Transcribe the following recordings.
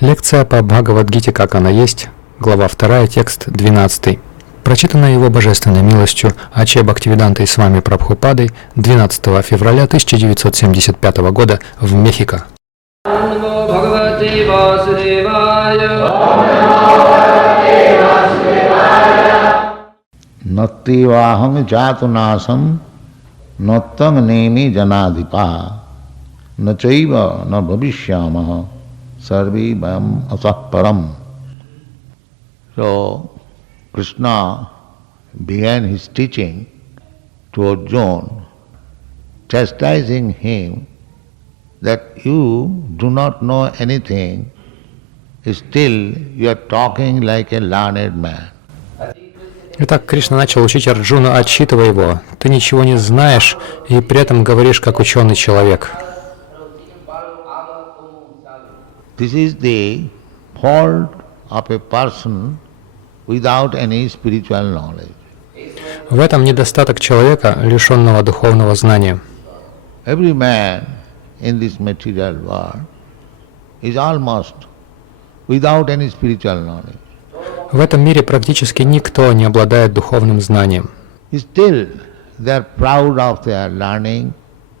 Лекция по Бхагавад Гите, как она есть, глава 2, текст 12. Прочитана его божественной милостью Аче Бхактивидантой с вами Прабхупадой 12 февраля 1975 года в Мехико. Nattevaham jatunasam nattam nemi janadipa nachaiva na bhavishyamaha sarve vayam asahparam. So, Krishna began his teaching to Arjuna, chastising him that you do not know anything, still you are talking like a learned man. Итак, Кришна начал учить Арджуну, отчитывая его. Ты ничего не знаешь и при этом говоришь как ученый человек. This is the fault of a person without any spiritual knowledge. В этом недостаток человека, лишенного духовного знания. Every man in this material world is almost without any spiritual knowledge. В этом мире практически никто не обладает духовным знанием. Still, they are proud of their learning,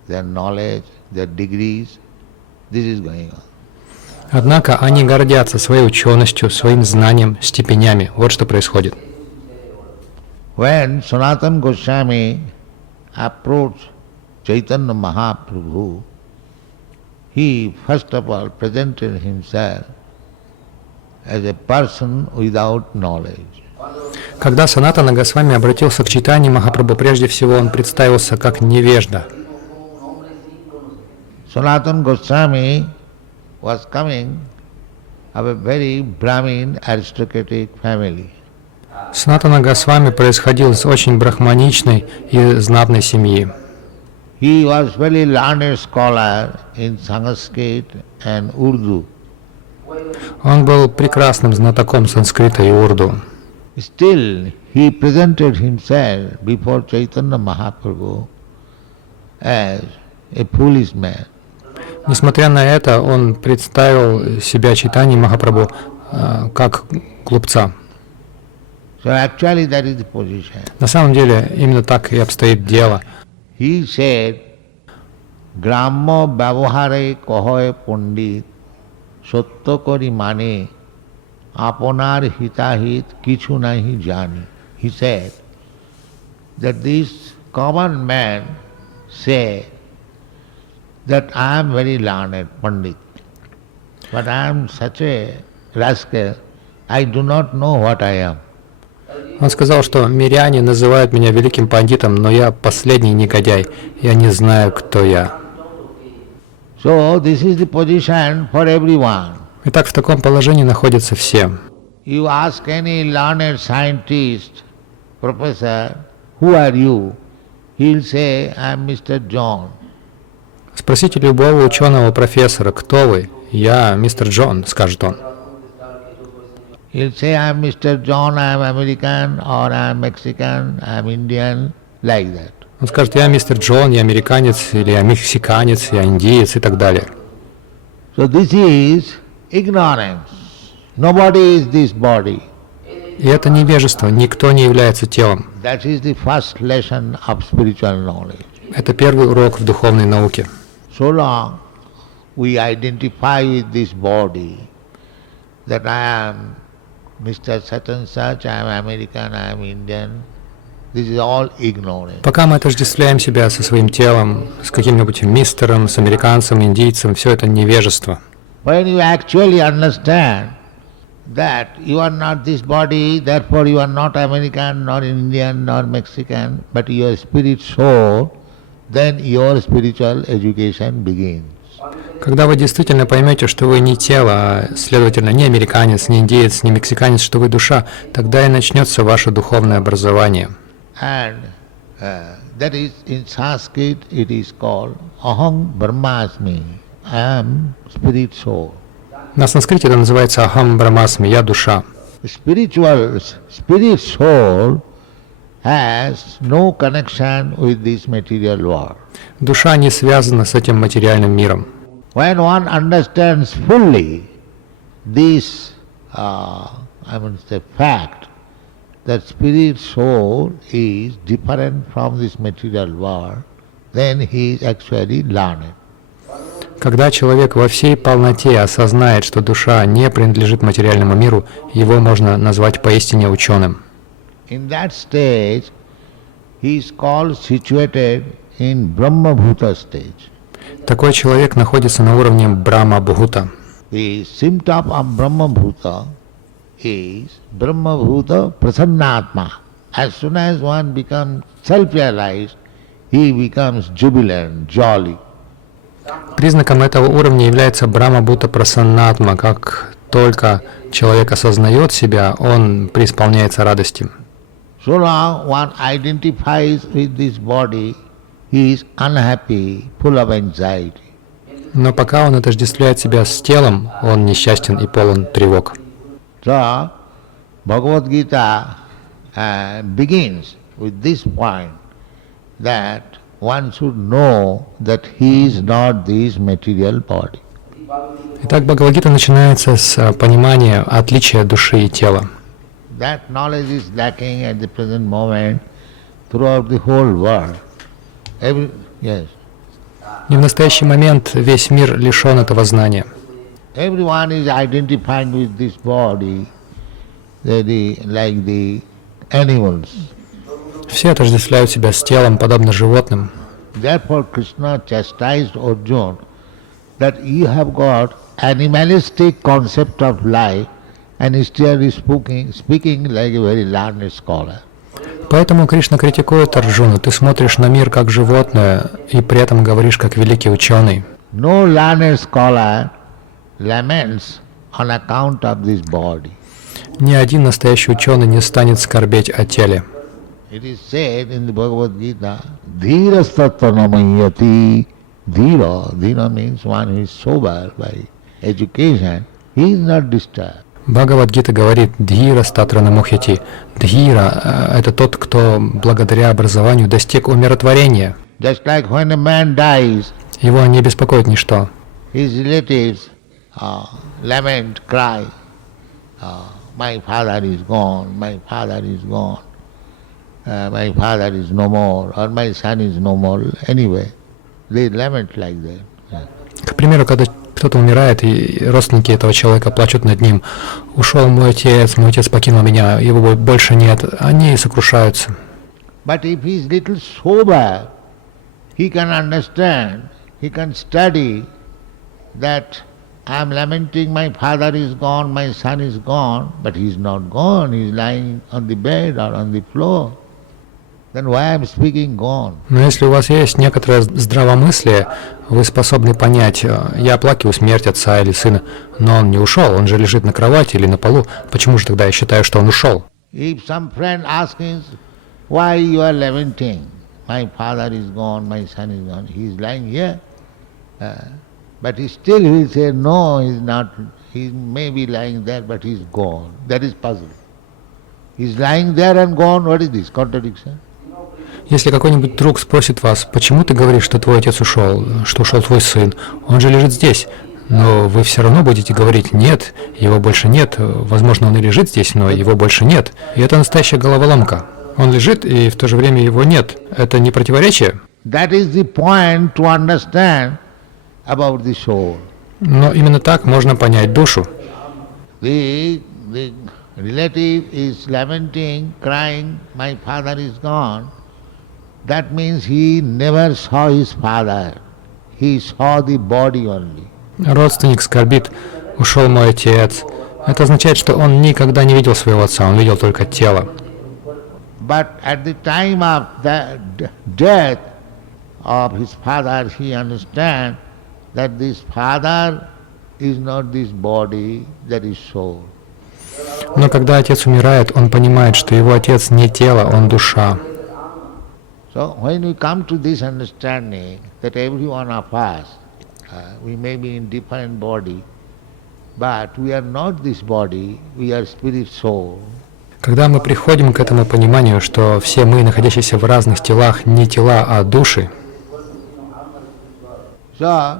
their knowledge, their degrees. This is going on. Однако они гордятся своей ученостью, своим знанием, степенями. Вот что происходит. When Sanatana Goswami approached Chaitanya Mahaprabhu, he first of all presented himself as a person without knowledge. Когда Санатана Госвами обратился к Чайтанье Махапрабху, прежде всего он представился как невежда. Sanatana Goswami was coming of a very Brahmin aristocratic family. Санатана Госвами происходил из очень брахманичной и знатной семьи. He was very learned scholar in Sanskrit and Urdu. Он был прекрасным знатоком санскрита и урду. Still, he presented himself before Chaitanya Mahaprabhu as a foolish man. Несмотря на это, он представил себя Чайтанье Махапрабху как глупца. So actually that is the position. На самом деле, именно так и обстоит дело. He said, Gramma Vyavahare Kahoe Pandit Satya Kari Mane Aponar Hitahit Kichu Nahi Jani. He said that this common man say that I am very learned Pandit, but I am such a rascal, I do not know what I am. Он сказал, что миряне называют меня великим пандитом, но я последний негодяй, я не знаю, кто я. So this is the position for everyone. Итак, в таком положении находятся все. You ask any learned scientist, professor, who are you? He'll say, I am Mr. John. Спросите любого ученого профессора, кто вы? Я мистер Джон, скажет он. He'll say, I am Mr. John, I am American, or I am Mexican, I am Indian, like that. Он скажет, я мистер Джон, я американец, или я мексиканец, я индиец и так далее. So this is ignorance. Nobody is this body. И это невежество, никто не является телом. That is the first lesson of spiritual knowledge. Это первый урок в духовной науке. So long we identify with this body, that I am Mr. Such and such, I am American, I am Indian. This is all ignorance. Пока мы отождествляем себя со своим телом, с каким-нибудь мистером, с американцем, индийцем, все это невежество. When you actually understand that you are not this body, therefore you are not American, nor Indian, nor Mexican, but you are spirit soul, then your spiritual education begins. Когда вы действительно поймете, что вы не тело, а, следовательно, не американец, не индеец, не мексиканец, что вы душа, тогда и начнется ваше духовное образование. And that is in Sanskrit it is called Aham Brahmasmi. I am spirit soul. На санскрите это называется Ахам Брамасми, я душа. Spirit soul has no connection with this material world. Душа не связана с этим материальным миром. When one understands fully this, I mean, the fact that spirit soul is different from this material world, then he is actually learned. Когда человек во всей полноте осознает, что душа не принадлежит материальному миру, его можно назвать поистине ученым. In that stage, he is called situated in Brahma-bhuta stage. Такой человек находится на уровне Брахма-бхута. The symptom of Brahma-bhuta is Brahma-bhuta prasannatma. As soon as one becomes self-realized, he becomes jubilant, jolly. Признаком этого уровня является Брахма-бхута прасаннатма. Как только человек осознает себя, он преисполняется радости. So long one identifies with this body, he is unhappy, full of anxiety. Но пока он отождествляет себя с телом, он несчастен и полон тревог. So, Bhagavad Gita begins with this point, that one should know that he is not this material body. Итак, Бхагавад-гита начинается с понимания отличия души и тела. That knowledge is lacking at the present moment throughout the whole world. Yes. И в настоящий момент весь мир лишен этого знания. Everyone is identified with this body, like the animals. Все отождествляют себя с телом, подобно животным. Therefore Krishna chastised Arjuna that you have got animalistic concept of life and still is speaking like a very learned scholar. Поэтому Кришна критикует Арджуну. Ты смотришь на мир как животное и при этом говоришь как великий ученый. No learned scholar laments on account of this body. Ни один настоящий ученый не станет скорбеть о теле. It is said in the Bhagavad Gita, dhirastatanamayati. Dhira means one who is sober by education. He is not disturbed. Бхагавад Гита говорит «Дхира статрана мухяти». Дхира – это тот, кто благодаря образованию достиг умиротворения. Just like when a man dies, Его не беспокоит ничто. his relatives lament, cry, my father is gone, my father is gone, my father is no more, or my son is no more. Anyway, they lament like that. К примеру, когда кто-то умирает, и родственники этого человека плачут над ним. «Ушел мой отец покинул меня, его больше нет». Они сокрушаются. But if he is little sober, he can understand, he can study that I am lamenting my father is gone, my son is gone, but he is not gone, he is lying on the bed or on the floor. Then why I am speaking gone? Но если у вас есть некоторое здравомыслие, вы способны понять, я оплакиваю смерть отца или сына, но он не ушел, он же лежит на кровати или на полу, почему же тогда я считаю, что он ушел? If some friend asks, why you are lamenting? My father is gone, my son is gone, he is lying here. But he still will say, no, he is not, he may be lying there, but he is gone. That is puzzle. He is lying there and gone, what is this? Contradiction? Если какой-нибудь друг спросит вас, почему ты говоришь, что твой отец ушел, что ушел твой сын, он же лежит здесь, но вы все равно будете говорить, нет, его больше нет, возможно, он и лежит здесь, но его больше нет. И это настоящая головоломка. Он лежит, и в то же время его нет. Это не противоречие? That is the point to understand about the soul. Но именно так можно понять душу. The relative is lamenting, crying, my father is gone. That means he never saw his father. He saw the body only. Родственник скорбит, ушел мой отец. Это означает, что он никогда не видел своего отца, он видел только тело. But at the time of the death of his father, he understands that this father is not this body, that is soul. Но когда отец умирает, он понимает, что его отец не тело, он душа. So when we come to this understanding that every one of us, we may be in different body, but we are not this body, we are spirit soul. Когда мы приходим к этому пониманию, что все мы, находящиеся в разных телах, не тела, а души, So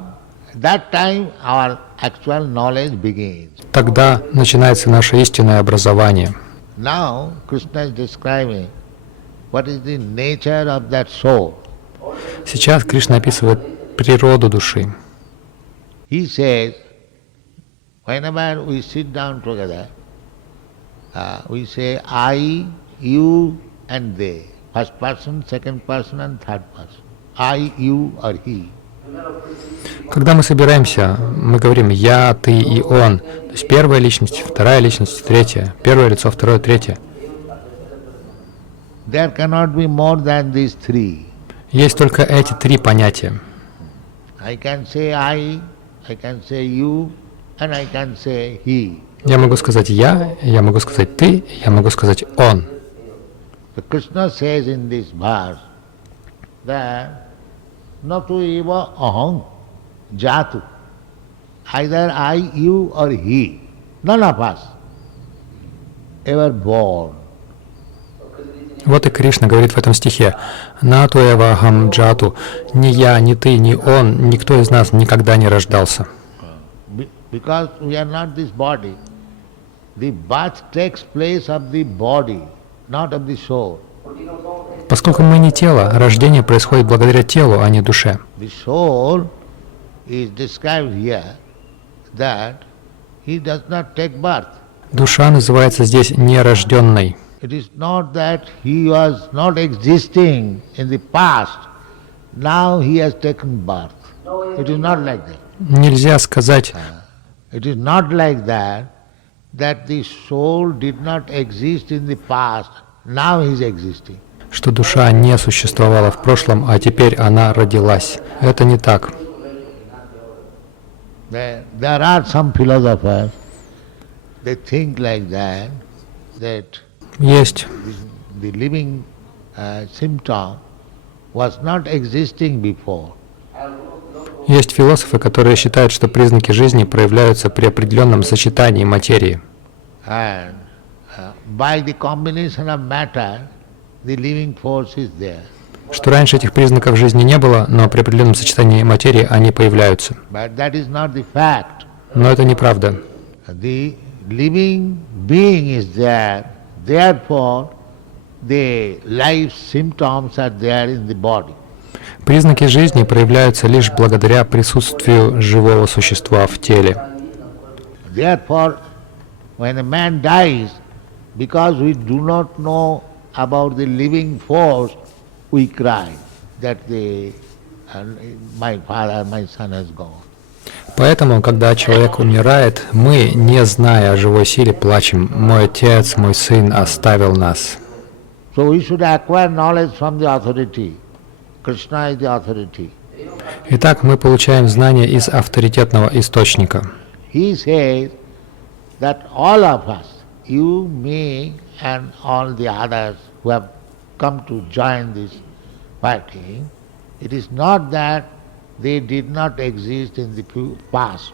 that time our actual knowledge begins. Тогда начинается наше истинное образование. Now Krishna is describing what is the nature of that soul. Сейчас Кришна описывает природу души. He says, whenever we sit down together, we say I, you and they. First person, second person and third person. I, you or he. Когда мы собираемся, мы говорим «я», «ты» и «он». То есть первая личность, вторая личность, третья. Первое лицо, второе, третье. There cannot be more than these three. Есть только эти три понятия. I can say I can say you, and I can say he. Я могу сказать я могу сказать «ты», я могу сказать «он». So Krishna says in this verse that natu eva aham jatu. Either I, you or he. None of us ever born. Вот и Кришна говорит в этом стихе: «Нату эва ахам джату». Ни я, ни ты, ни он, никто из нас никогда не рождался. Because we are not this body. The birth takes place of the body, not of the soul. Поскольку мы не тело, рождение происходит благодаря телу, а не душе. The soul is described here that he does not take birth. Душа называется здесь нерожденной. It is not that he was not existing in the past, now he has taken birth. It is not like that. Нельзя сказать, It is not like that the soul did not exist in the past, now he is existing. что душа не существовала в прошлом, а теперь она родилась. Это не так. There are some philosophers, they think like that Есть the living symptom was not existing before. Есть философы, которые считают, что признаки жизни проявляются при определенном сочетании материи. And by the combination of matter, the living force is there. Что раньше этих признаков жизни не было, но при определенном сочетании материи они появляются. But that is not the fact. Но это неправда. The living being is there, therefore the life symptoms are there in the body. Признаки жизни проявляются лишь благодаря присутствию живого существа в теле. Therefore, when a man dies, because we do not know about the living force, we cry that my father, my son has gone. Поэтому, когда человек умирает, мы, не зная о живой силе, плачем: «Мой отец, мой сын оставил нас». So we should acquire knowledge from the authority. Krishna is the authority. Итак, мы получаем знания из авторитетного источника. He says that all of us, you, me, and all the others who have come to join this party, it is not that they did not exist in the past.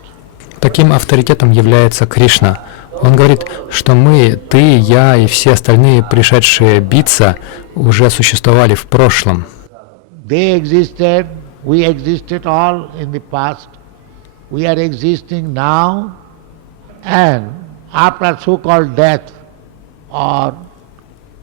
Таким авторитетом является Кришна. Он говорит, что мы, ты, я и все остальные пришедшие биться уже существовали в прошлом. They existed, we existed all in the past. We are existing now, and after so-called death or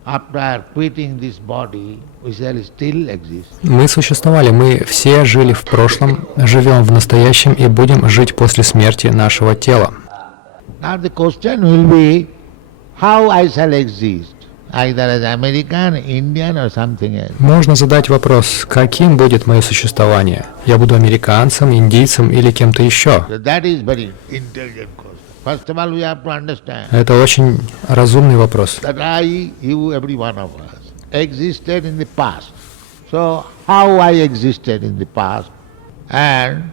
after quitting this body, we shall still exist. Мы существовали, мы все жили в прошлом, живем в настоящем и будем жить после смерти нашего тела. Now the question will be, how I shall exist, either as American, Indian or something else. Можно задать вопрос, каким будет мое существование? Я буду американцем, индийцем или кем-то еще? So that is very intelligent question. First of all, we have to understand Это очень разумный вопрос. that I, you, every one of us existed in the past. So how I existed in the past and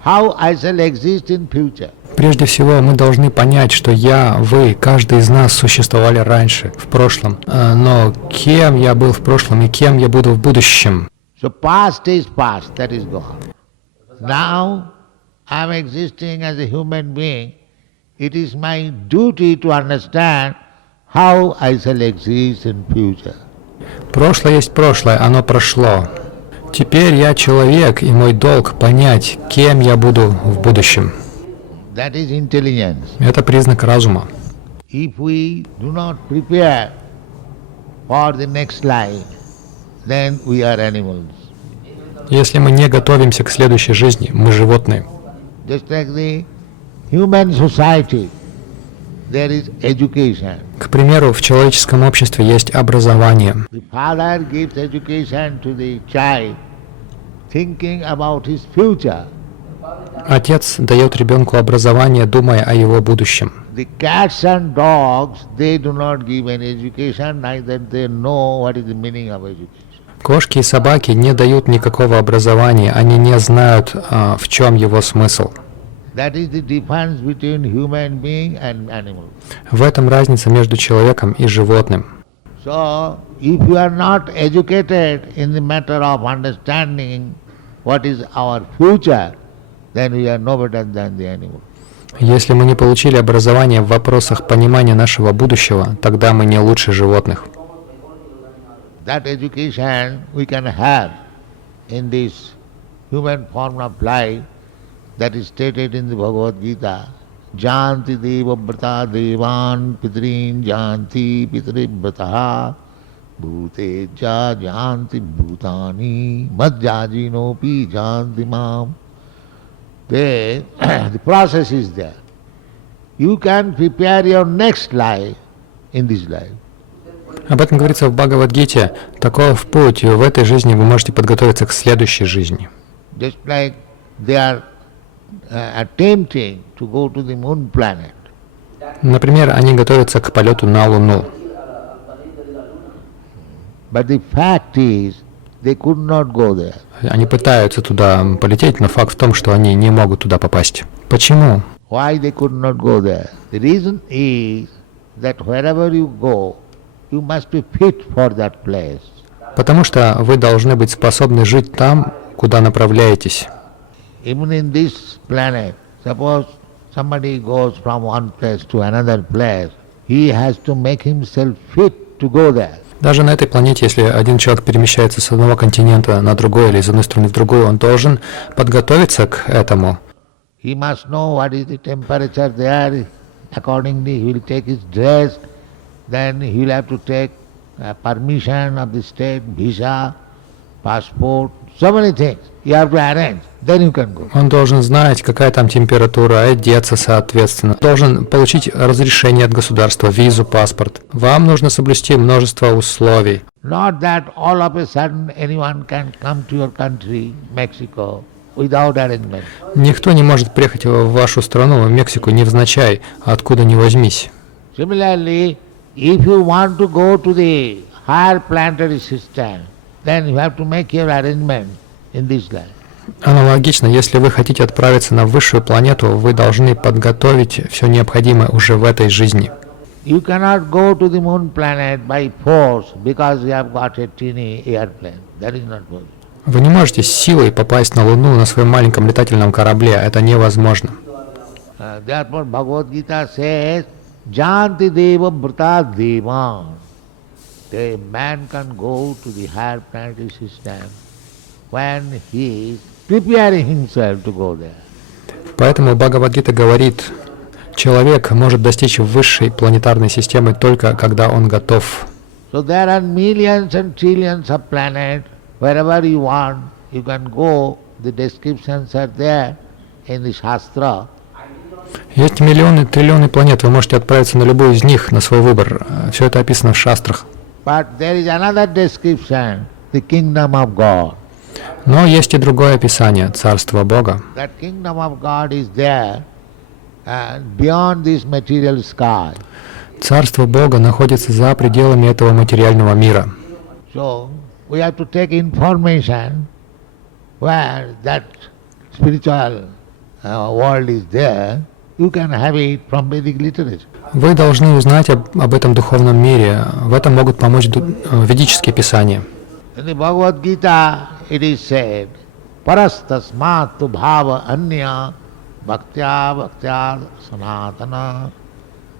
how I shall exist in future. Прежде всего, мы должны понять, что я, вы, каждый из нас существовали раньше, в прошлом. Но кем я был в прошлом и кем я буду в будущем? So past is past, that is gone. Now I am existing as a human being. It is my duty to understand how I shall exist in future. Прошлое есть прошлое, оно прошло. Теперь я человек, и мой долг понять, кем я буду в будущем. That is intelligence. Это признак разума. If we do not prepare for the next life, then we are animals. Если мы не готовимся к следующей жизни, мы животные. Just like the human society, there is education. К примеру, в человеческом обществе есть образование. The father gives education to the child, thinking about his future. Отец дает ребенку образование, думая о его будущем. The cats and dogs, they do not give any education, neither they know what is the meaning of education. Кошки и собаки не дают никакого образования, они не знают, в чем его смысл. That is the difference between human being and animal. В этом разница между человеком и животным. So, if you are not educated in the matter of understanding what is our future, then we are no better than the animal. Если мы не получили образование в вопросах понимания нашего будущего, тогда мы не лучше животных. That education we can have in this human form of life that is stated in the Bhagavad Gita. Janti deva brata devan pitrin janti pitribrataha bhute ja janti bhutani madhyajinopi janti mam. The process is there. You can prepare your next life in this life. Об этом говорится в Бхагавад Гите. Таков путь, и в этой жизни вы можете подготовиться к следующей жизни. Just like they are attempting to go to the moon planet. Например, они готовятся к полету на Луну. But the fact is, they could not go there. Они пытаются туда полететь, но факт в том, что они не могут туда попасть. Почему? Why they could not go there? The reason is that wherever you go, you must be fit for that place. Потому что вы должны быть способны жить там, куда направляетесь. Even in this planet, suppose somebody goes from one place to another place, he has to make himself fit to go there. Даже на этой планете, если один человек перемещается с одного континента на другой или из одной страны в другую, он должен подготовиться к этому. He must know what is the temperature there. Accordingly, he will take his dress. Then he will have to take permission of the state, visa, passport, so many things. You have to arrange. Then you can go. Он должен знать, какая там температура, одеться соответственно. Должен получить разрешение от государства, визу, паспорт. Вам нужно соблюсти множество условий. Not that all of a sudden anyone can come to your country, Mexico, without arrangement. Никто не может приехать в вашу страну, в Мексику, невзначай, откуда ни возьмись. Similarly, if you want to go to the higher planetary system, then you have to make your arrangement in this life. Аналогично, если вы хотите отправиться на высшую планету, вы должны подготовить все необходимое уже в этой жизни. You cannot go to the moon planet by force because you have got a teeny airplane. That is not possible. Вы не можете с силой попасть на Луну на своем маленьком летательном корабле, это невозможно. Therefore Bhagavad Gita says, Janti deva brata devan. A man can go to the higher planetary system when he is preparing himself to go there. Поэтому Бхагавад Гита говорит, человек может достичь высшей планетарной системы только когда он готов. So there are millions and trillions of planets. Wherever you want, you can go. The descriptions are there in the Shastra. Есть миллионы, триллионы планет, вы можете отправиться на любую из них, на свой выбор. Все это описано в шастрах. But there is another description, the kingdom of God. Но есть и другое описание, Царство Бога. That kingdom of God is there beyond this material sky. Царство Бога находится за пределами этого материального мира. So we have to take information where that spiritual world is there. You can have it from Vedic literature. Вы должны узнать об этом духовном мире. В этом могут помочь ведические писания. In the Bhagavad Gita it is said, Parastasmatu bhava anya bhaktya sanatana.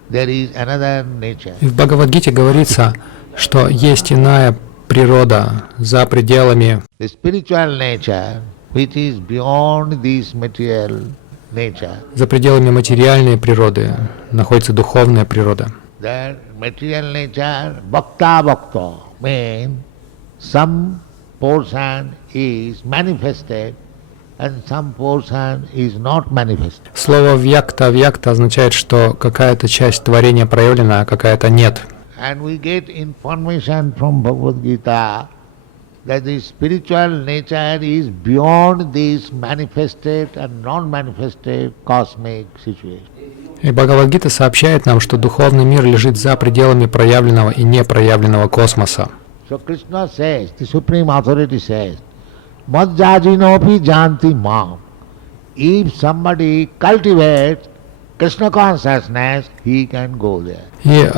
There is another nature. И в Бхагавад-гите говорится, что есть иная природа за пределами The spiritual nature which is beyond this material nature. За пределами материальной природы находится духовная природа. That material nature, bhakta means some portion is manifested and some portion is not manifested. Слово вьякта означает, что какая-то часть творения проявлена, а какая-то нет. And we get information from Bhagavad Gita that the spiritual nature is beyond this manifested and non-manifested cosmic situation. И Бхагавад-гита сообщает нам, что духовный мир лежит за пределами проявленного и непроявленного космоса. So Krishna says, the supreme authority says, Madhyajinopi janti mam. If somebody cultivates Krishna consciousness, he can go there. И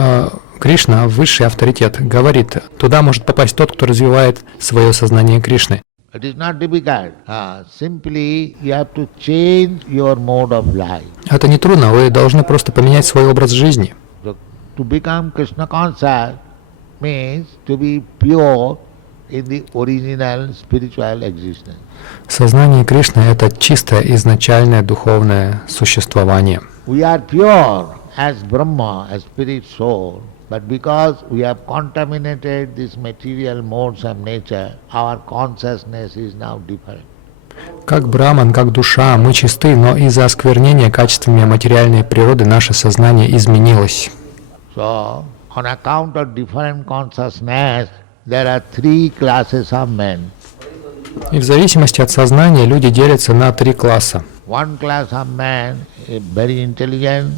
Кришна, высший авторитет, говорит, туда может попасть тот, кто развивает свое сознание Кришны. It is not difficult. Simply you have to change your mode of life. Это не трудно, вы должны просто поменять свой образ жизни. So, to become Krishna conscious means to be pure in the original spiritual existence. Сознание Кришны — это чистое изначальное духовное существование. We are pure as Brahma, as spirit soul, but because we have contaminated these material modes of nature, our consciousness is now different. Как Браман, как душа, мы чисты, но из-за осквернения качествами материальной природы наше сознание изменилось. So, on account of different consciousness, there are three classes of men. И в зависимости от сознания люди делятся на три класса. One class of men is very intelligent,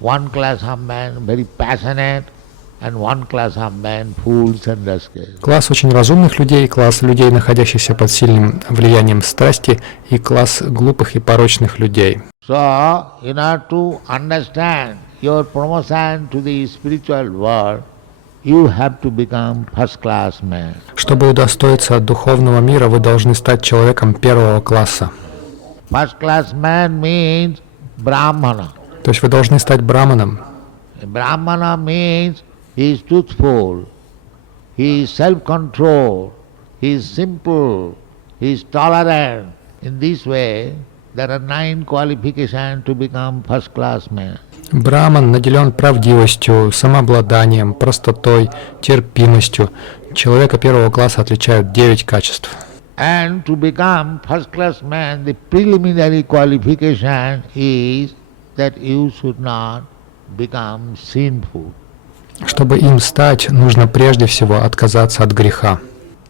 one class of men very passionate, and one class of men fools and rascals. Класс очень разумных людей, класс людей, находящихся под сильным влиянием страсти, и класс глупых и порочных людей. So, in order to understand your promotion to the spiritual world, you have to become first class man. Чтобы удостоиться от духовного мира, вы должны стать человеком первого класса. First class man means Brahmana. То есть вы должны стать браманом. Brahmana means he is truthful, he is self-controlled, he is simple, he is tolerant. In this way, there are 9 qualifications to become first class man. Браман наделен правдивостью, самообладанием, простотой, терпимостью. Человека первого класса отличают 9 качеств. And to become first class man, the preliminary qualification is that you should not become sinful. Чтобы им стать, нужно прежде всего отказаться от греха.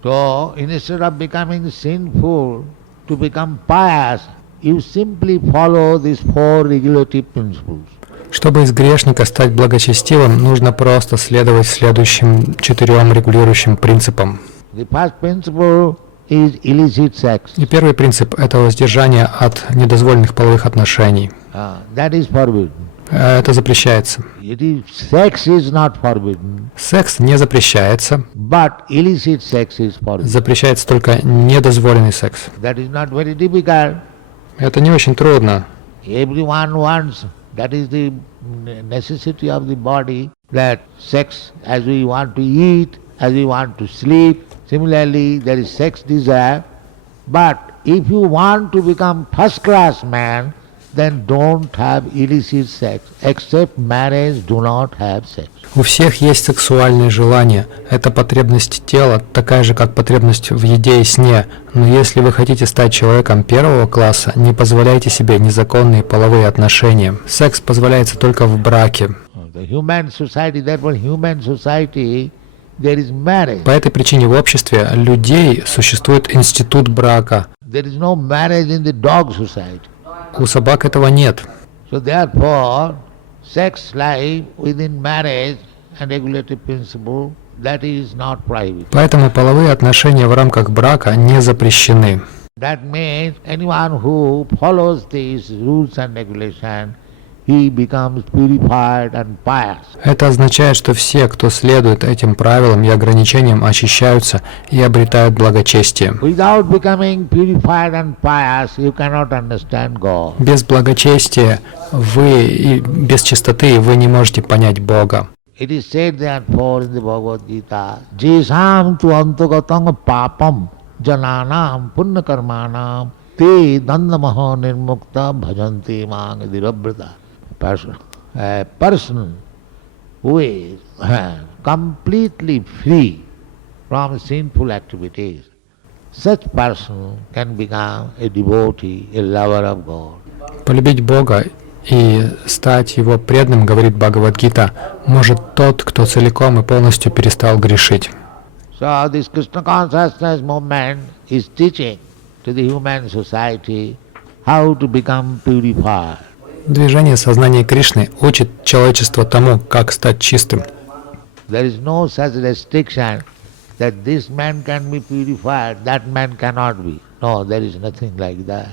So, instead of becoming sinful, to become pious, you simply follow these 4 regulative principles. Чтобы из грешника стать благочестивым, нужно просто следовать следующим 4 регулирующим принципам. The first principle is illicit sex. И первый принцип – это воздержание от недозволенных половых отношений. That is forbidden. Это запрещается. Sex is not forbidden, Секс не запрещается, but illicit sex is forbidden. запрещается только недозволенный секс. That is not very difficult. Это не очень трудно. Everyone wants, that is the necessity of the body, that sex as we want to eat, as we want to sleep. Similarly, there is sex desire. But if you want to become first class man, then don't have illicit sex. Except marriage, do not have sex. У всех есть сексуальные желания. Это потребность тела, такая же, как потребность в еде и сне. Но если вы хотите стать человеком первого класса, не позволяйте себе незаконные половые отношения. Секс позволяется только в браке. The human society, therefore human society, there is marriage. По этой причине в обществе людей существует институт брака. There is no marriage in the dog society. У собак этого нет. So therefore, sex life within marriage and regulative principle, that is not prohibited. Поэтому половые отношения в рамках брака не запрещены. That means anyone who follows these rules and regulations, he becomes purified and pious. Это означает, что все, кто следует этим правилам и ограничениям, очищаются и обретают благочестие. Without becoming purified and pious, you cannot understand God. Без благочестия и без чистоты вы не можете понять Бога. It is said therefore in the Bhagavad Gita, Jesam tu antagatang papam jananam punnakarmanam Te dandamaha nirmukta bhajanti mang dirabrata. A person who is completely free from sinful activities, such person can become a devotee, a lover of God. Полюбить Бога и стать Его преданным, говорит Бхагавад Гита, может тот, кто целиком и полностью перестал грешить. So this Krishna consciousness movement is teaching to the human society how to become purified. Движение сознания Кришны учит человечество тому, как стать чистым. There is no such restriction that this man can be purified, that man cannot be. No, there is nothing like that.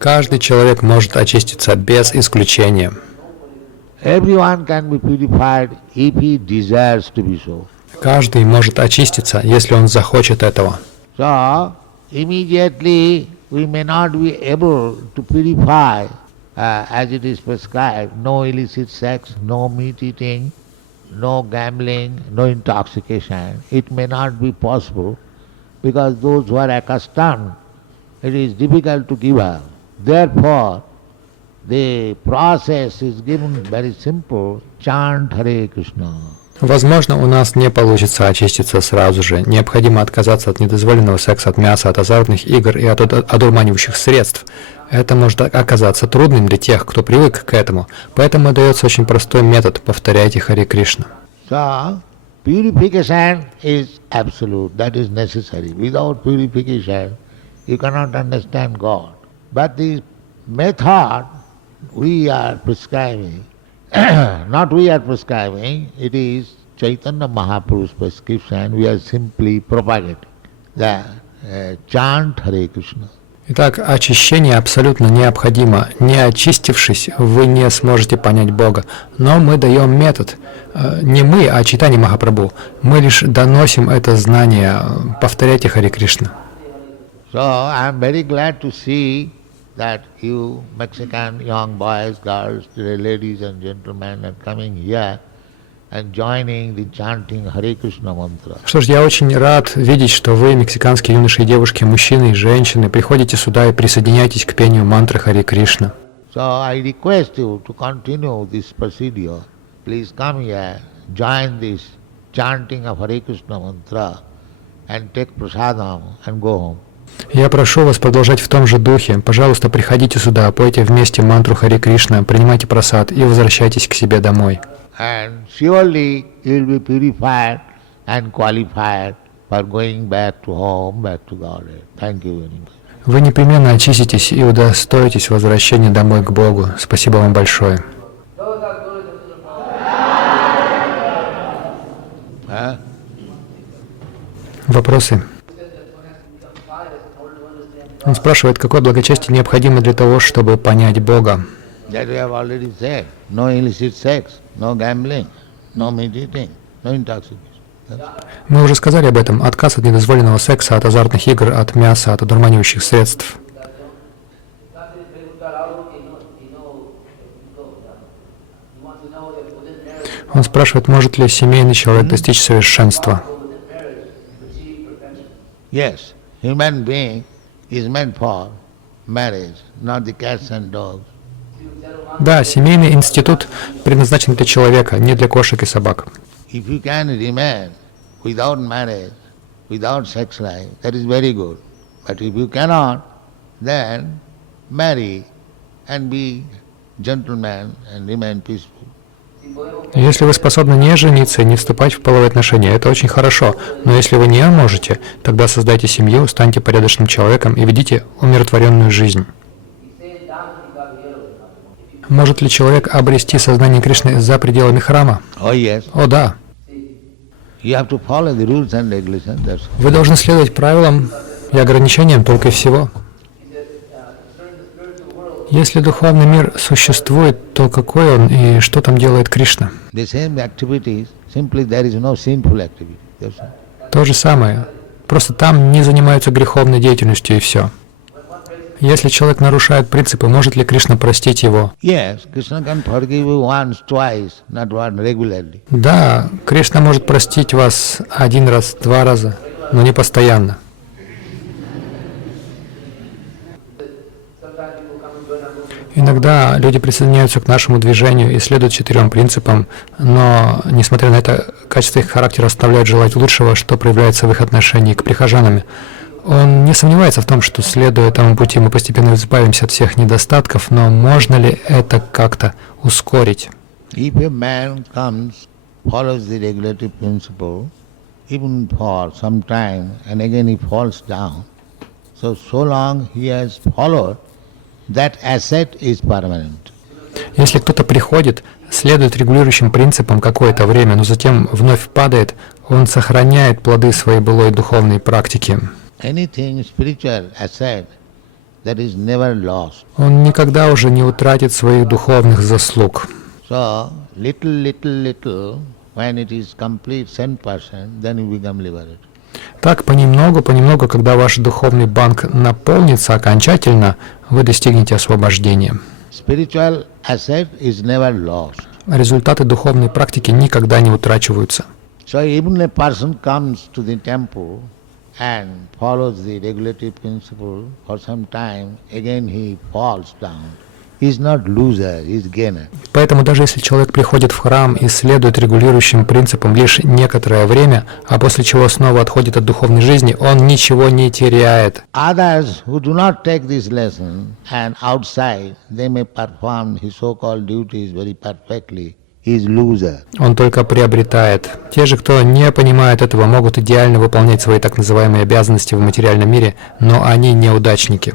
Каждый человек может очиститься без исключения. Everyone can be purified if he desires to be so. Каждый может очиститься, если он захочет этого. So, immediately we may not be able to purify as it is prescribed. No illicit sex, no meat eating, no gambling, no intoxication. It may not be possible because those who are accustomed, it is difficult to give up. Therefore, the process is given very simple. Chant Hare Krishna. Возможно, у нас не получится очиститься сразу же. Необходимо отказаться от недозволенного секса, от мяса, от азартных игр и от одурманивающих средств. Это может оказаться трудным для тех, кто привык к этому. Поэтому дается очень простой метод. Повторяйте Харе Кришна. So, purification is absolute, that is necessary. Without purification, you cannot understand God. But the method we are prescribing, not we are prescribing, it is Chaitanya Mahaprabhu's prescription. We are simply propagating the chant Hare Krishna. Итак, очищение абсолютно необходимо. Не очистившись, вы не сможете понять Бога. Но мы даем метод. Не мы, а Чайтанья Махапрабху. Мы лишь доносим это знание. Повторяйте Харе Кришна. So I am very glad to see that you Mexican young boys, girls, ladies and gentlemen are coming here and joining the chanting Hare Krishna mantra. Что ж, я очень рад видеть, что вы, мексиканские юноши и девушки, мужчины и женщины, приходите сюда и присоединяйтесь к пению мантры Харе Кришна. So I request you to continue this procedure. Please come here, join this chanting of Hare Krishna mantra and take prasadam and go home. Я прошу вас продолжать в том же духе. Пожалуйста, приходите сюда, пойте вместе мантру Харе Кришна, принимайте прасад и возвращайтесь к себе домой. And surely you will be purified and qualified for going back to home, back to Godhead. Thank you very much. Вы непременно очиститесь и удостоитесь возвращения домой к Богу. Спасибо вам большое. Вопросы? Он спрашивает, какое благочестие необходимо для того, чтобы понять Бога. That we have already said. No illicit sex, no gambling, no meat eating, no intoxication. Мы уже сказали об этом. Отказ от недозволенного секса, от азартных игр, от мяса, от одурманивающих средств. Он спрашивает, может ли семейный человек достичь совершенства. Yes, human being is meant for marriage, not the cats and dogs. Да, семейный институт предназначен для человека, не для кошек и собак. If you can remain without marriage, without sex life, that is very good. But if you cannot, then marry and be gentleman and remain peaceful. Если вы способны не жениться и не вступать в половые отношения, это очень хорошо. Но если вы не можете, тогда создайте семью, станьте порядочным человеком и ведите умиротворенную жизнь. Может ли человек обрести сознание Кришны за пределами храма? Oh yes. О, да. You have to follow the rules and regulations. That's Вы должны следовать правилам и ограничениям только и всего. Если духовный мир существует, то какой он и что там делает Кришна? the same activities, simply there is no sinful activity. That's all. То же самое. Просто там не занимаются греховной деятельностью и все. Если человек нарушает принципы, может ли Кришна простить его? Yes, Krishna can forgive you once, twice, not one regularly. Да, Кришна может простить вас один раз, два раза, но не постоянно. Иногда люди присоединяются к нашему движению и следуют 4 принципам, но, несмотря на это, качество их характера оставляет желать лучшего, что проявляется в их отношении к прихожанам. Он не сомневается в том, что, следуя этому пути, мы постепенно избавимся от всех недостатков, но можно ли это как-то ускорить? If a man comes, follows the regulative principle, even for some time, and again he falls down, so long he has followed, that asset is permanent. Если кто-то приходит, следует регулирующим принципам какое-то время, но затем вновь падает, он сохраняет плоды своей былой духовной практики. Anything spiritual asset that is never lost. Он никогда уже не утратит своих духовных заслуг. So, little, when it is complete 100%, then you become liberated. Так, понемногу, когда ваш духовный банк наполнится окончательно, вы достигнете освобождения. Spiritual asset is never lost. Результаты духовной практики никогда не утрачиваются. So even a person comes to the temple and follows the regulative principle for some time, again he falls down. He is not loser, he is gainer. Поэтому даже если человек приходит в храм и следует регулирующим принципам лишь некоторое время, а после чего снова отходит от духовной жизни, он ничего не теряет. Others who do not take this lesson and outside they may perform his so-called duties very perfectly. He is loser. Он только приобретает. Те же, кто не понимает этого, могут идеально выполнять свои так называемые обязанности в материальном мире, но они неудачники.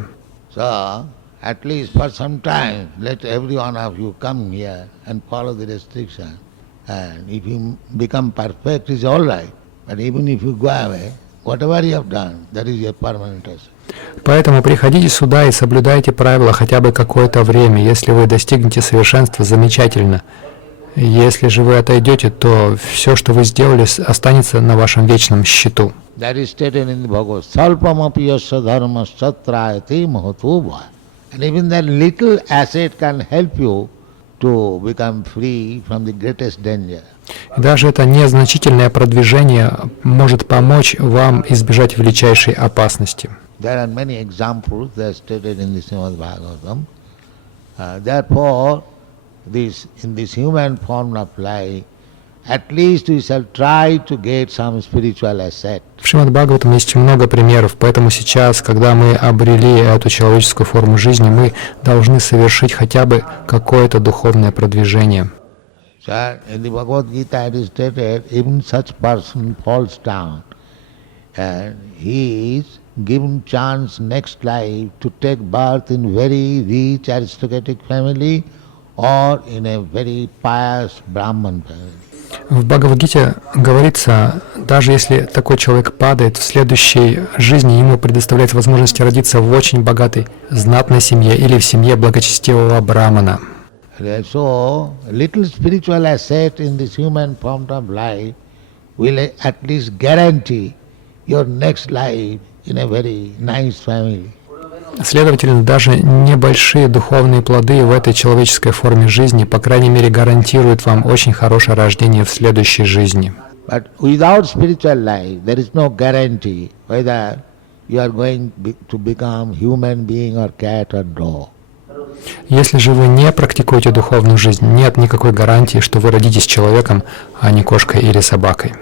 So, at least for some time, let every one of you come here and follow the restriction. And if you become perfect, it's all right. But even if you go away, whatever you have done, that is your permanent asset. Поэтому приходите сюда и соблюдайте правила хотя бы какое-то время. Если вы достигнете совершенства, замечательно. Если же вы отойдете, то все, что вы сделали, останется на вашем вечном счету. That is stated in the Bhagavad Gita. Salpamapi yasya dharma satrayate mahatobha. And even that little asset can help you to become free from the greatest danger. Даже это незначительное продвижение может помочь вам избежать величайшей опасности. There are many examples that are stated in the Srimad Bhagavatam. Therefore, in this human form of life, at least we shall try to get some spiritual asset. В Шримад Бхагаватам есть много примеров, поэтому сейчас, когда мы обрели эту человеческую форму жизни, мы должны совершить хотя бы какое-то духовное продвижение. So, in the Bhagavad Gita it is stated, even such person falls down and he is given chance next life to take birth in very rich aristocratic family or in a very pious Brahman family. В Бхагавад-гите говорится, даже если такой человек падает, в следующей жизни ему предоставляется возможность родиться в очень богатой, знатной семье или в семье благочестивого брамана. So, little spiritual asset in this human form of life will at least guarantee your next life in a very nice family. Следовательно, даже небольшие духовные плоды в этой человеческой форме жизни, по крайней мере, гарантируют вам очень хорошее рождение в следующей жизни. But without spiritual life, there is no guarantee whether you are going to become human being or cat or dog. Если же вы не практикуете духовную жизнь, нет никакой гарантии, что вы родитесь человеком, а не кошкой или собакой.